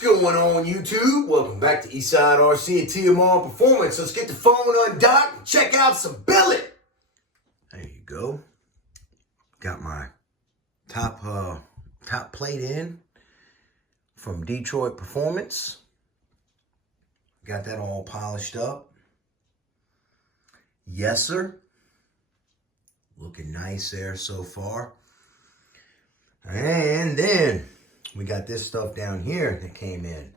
What's going on, YouTube? Welcome back to Eastside RC and TMR Performance. Let's get the phone undocked and check out some Billet. There you go. Got my top plate in from Detroit Performance. Got that all polished up. Yes, sir. Looking nice there so far. And then we got this stuff down here that came in.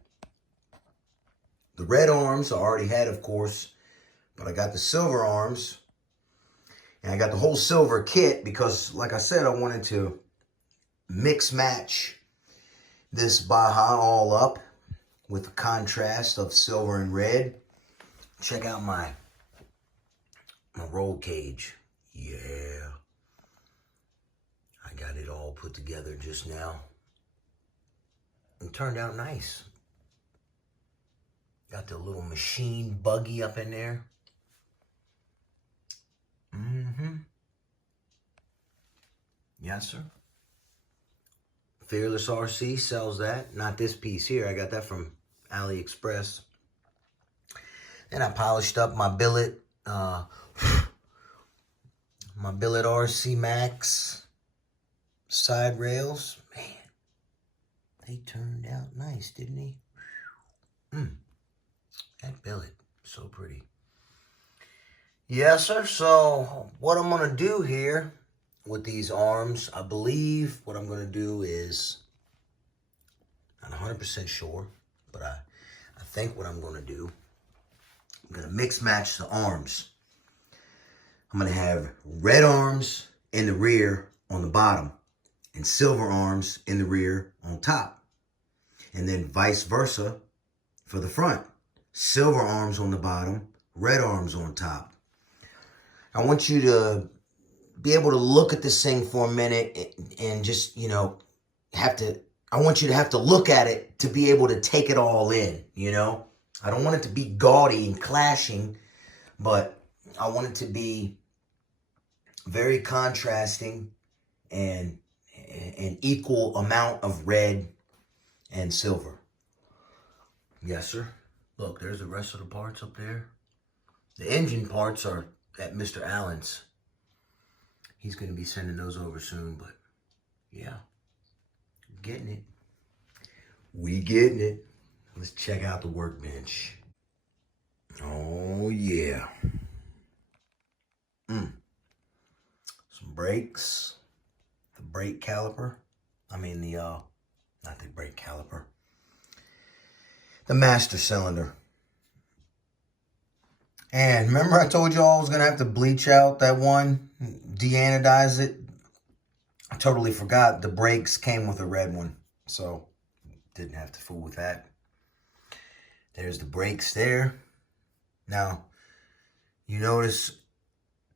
The red arms I already had, of course, but I got the silver arms. And I got the whole silver kit because, like I said, I wanted to mix match this Baja all up with the contrast of silver and red. Check out my roll cage. Yeah. I got it all put together just now. It turned out nice. Got the little machine buggy up in there. Yes, sir. Fearless RC sells that. Not this piece here. I got that from AliExpress. Then I polished up my Billet, my Billet RC Max side rails. Man, they turned out nice, didn't they? That Billet, so pretty. Yes, sir. So what I'm going to do here with these arms, I believe what I'm going to do is, not 100% sure, but I think what I'm going to do, I'm going to mix match the arms. I'm going to have red arms in the rear on the bottom and silver arms in the rear on top. And then vice versa for the front. Silver arms on the bottom, red arms on top. I want you to be able to look at this thing for a minute and just, I want you to have to look at it to be able to take it all in, I don't want it to be gaudy and clashing, but I want it to be very contrasting and an equal amount of red and silver. Yes, sir. Look, there's the rest of the parts up there. The engine parts are at Mr. Allen's. He's going to be sending those over soon, but yeah, getting it. We getting it. Let's check out the workbench. Oh, yeah. Some brakes. The brake caliper. Not the brake caliper. The master cylinder. And remember I told you all I was going to have to bleach out that one, deanodize it. I totally forgot the brakes came with a red one, so didn't have to fool with that. There's the brakes there. Now, you notice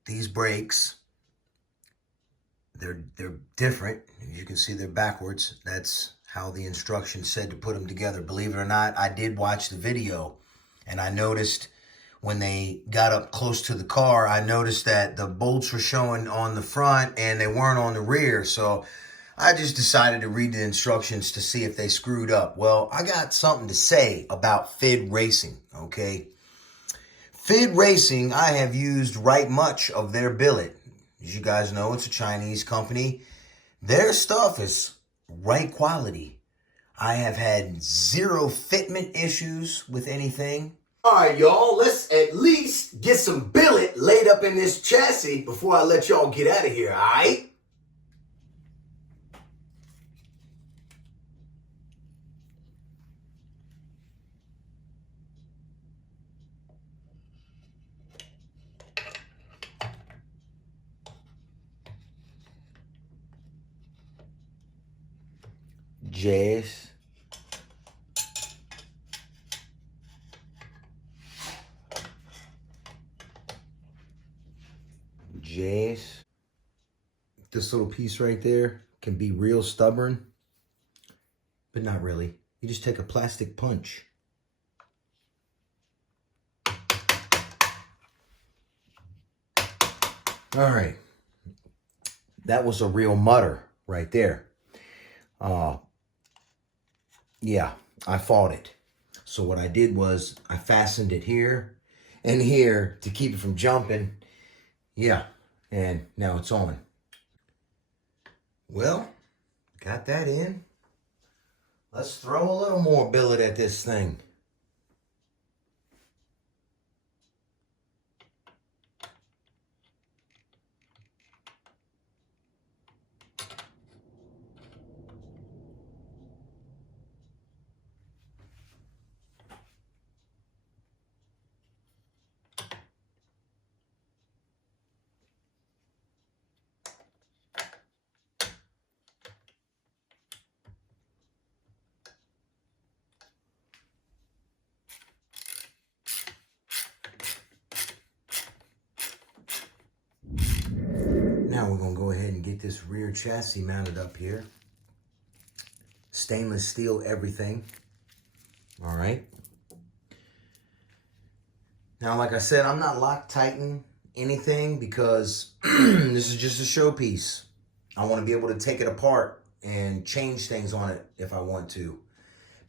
these brakes, they're different. As you can see, they're backwards. That's how the instructions said to put them together. Believe it or not, I did watch the video, and I noticed when they got up close to the car, I noticed that the bolts were showing on the front and they weren't on the rear. So I just decided to read the instructions to see if they screwed up. Well, I got something to say about FID Racing, okay? FID Racing, I have used right much of their billet. As you guys know, it's a Chinese company. Their stuff is right quality. I have had zero fitment issues with anything. All right, y'all, let's at least get some billet laid up in this chassis before I let y'all get out of here, all right? Jazz. This little piece right there can be real stubborn, but not really. You just take a plastic punch. All right. That was a real mutter right there. Yeah, I fought it. So what I did was I fastened it here and here to keep it from jumping. Yeah, and now it's on. Well, got that in. Let's throw a little more billet at this thing. Now we're gonna go ahead and get this rear chassis mounted up here. Stainless steel everything. All right. Now, like I said, I'm not Loctiting anything because this is just a showpiece. I want to be able to take it apart and change things on it if I want to.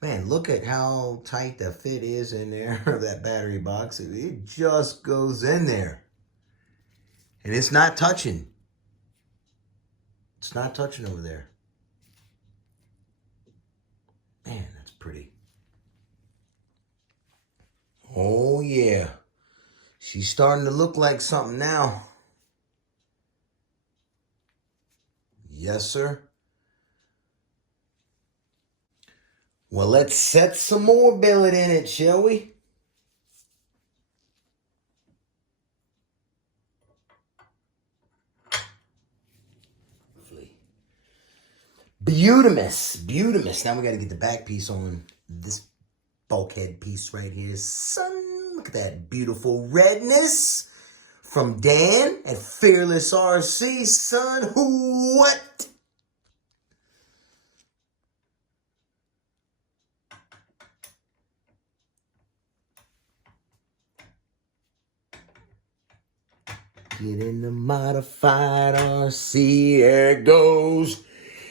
Man, look at how tight the fit is in there of that battery box. It just goes in there. And it's not touching. It's not touching over there. Man, that's pretty. Oh, yeah. She's starting to look like something now. Yes, sir. Well, let's set some more billet in it, shall we? Beautimous. Now we got to get the back piece on this bulkhead piece right here. Son, look at that beautiful redness from Dan at Fearless RC, son. What? Get in the modified RC, there it goes.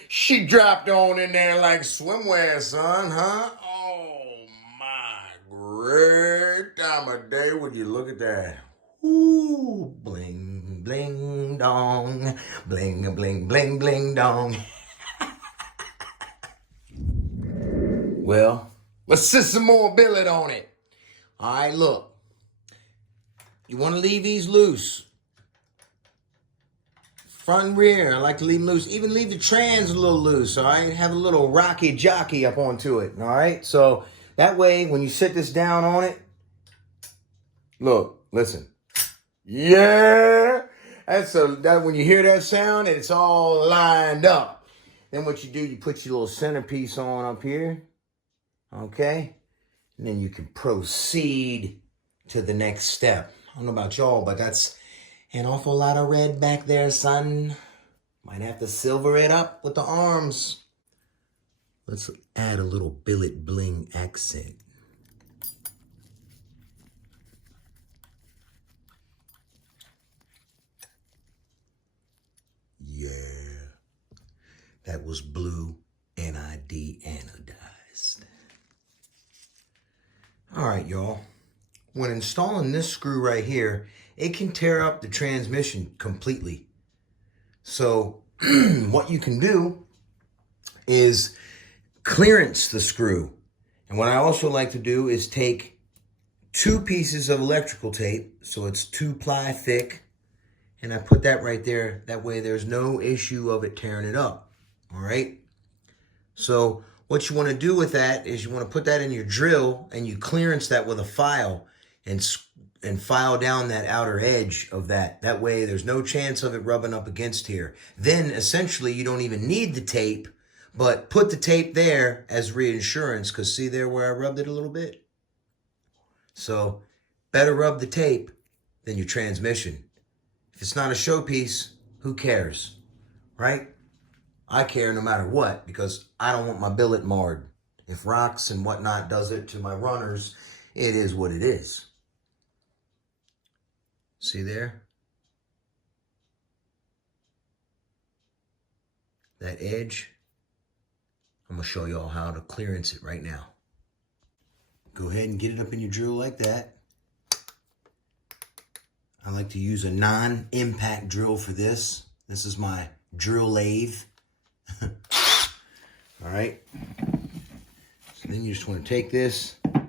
She dropped on in there like swimwear, son, huh? Oh, my great time of day. Would you look at that? Ooh, bling, bling, dong. Bling, bling, bling, bling, dong. Well, let's set some more billet on it. All right, look. You want to leave these loose. Front and rear, I like to leave them loose. Even leave the trans a little loose, all right? Have a little rocky jockey up onto it, all right? So that way, when you sit this down on it, look, listen. Yeah! That when you hear that sound, it's all lined up. Then what you do, you put your little centerpiece on up here, okay? And then you can proceed to the next step. I don't know about y'all, but that's an awful lot of red back there, son. Might have to silver it up with the arms. Let's add a little billet bling accent. Yeah. That was blue NID anodized. All right, y'all. When installing this screw right here, it can tear up the transmission completely. So what you can do is clearance the screw. And what I also like to do is take 2 pieces of electrical tape, so it's 2-ply thick, and I put that right there. That way there's no issue of it tearing it up, all right? So what you want to do with that is you want to put that in your drill and you clearance that with a file and file down that outer edge of that. That way there's no chance of it rubbing up against here. Then essentially you don't even need the tape, but put the tape there as reinsurance, because see there where I rubbed it a little bit? So better rub the tape than your transmission. If it's not a showpiece, who cares, right? I care no matter what, because I don't want my billet marred. If rocks and whatnot does it to my runners, it is what it is. See there? That edge. I'm going to show y'all how to clearance it right now. go ahead and get it up in your drill like that. I like to use a non-impact drill for this. This is my drill lathe. All right. So then you just want to take this and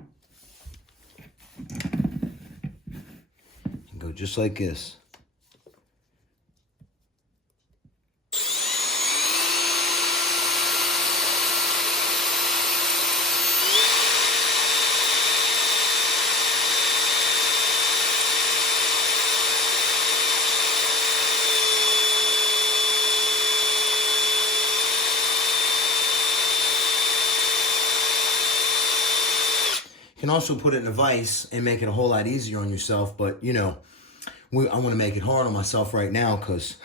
go just like this. You can also put it in a vise and make it a whole lot easier on yourself, but you know, I want to make it hard on myself right now because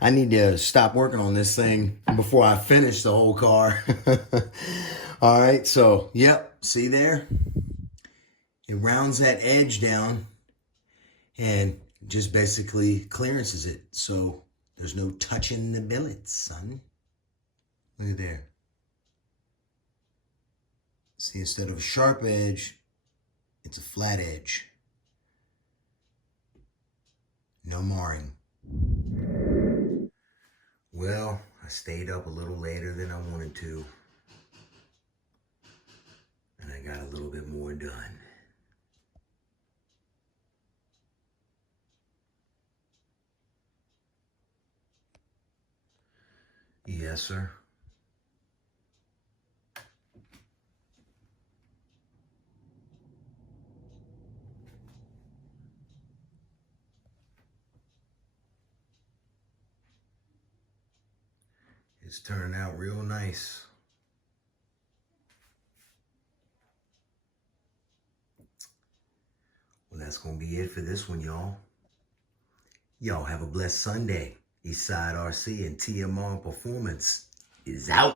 I need to stop working on this thing before I finish the whole car. All right, so yep, see there? It rounds that edge down and just basically clearances it. So there's no touching the billets, son. Look at there. See, instead of a sharp edge, it's a flat edge. No marring. Well, I stayed up a little later than I wanted to. And I got a little bit more done. Yes, sir. It's turning out real nice. Well, that's going to be it for this one, y'all. Y'all have a blessed Sunday. Eastside RC and TMR Performance is out.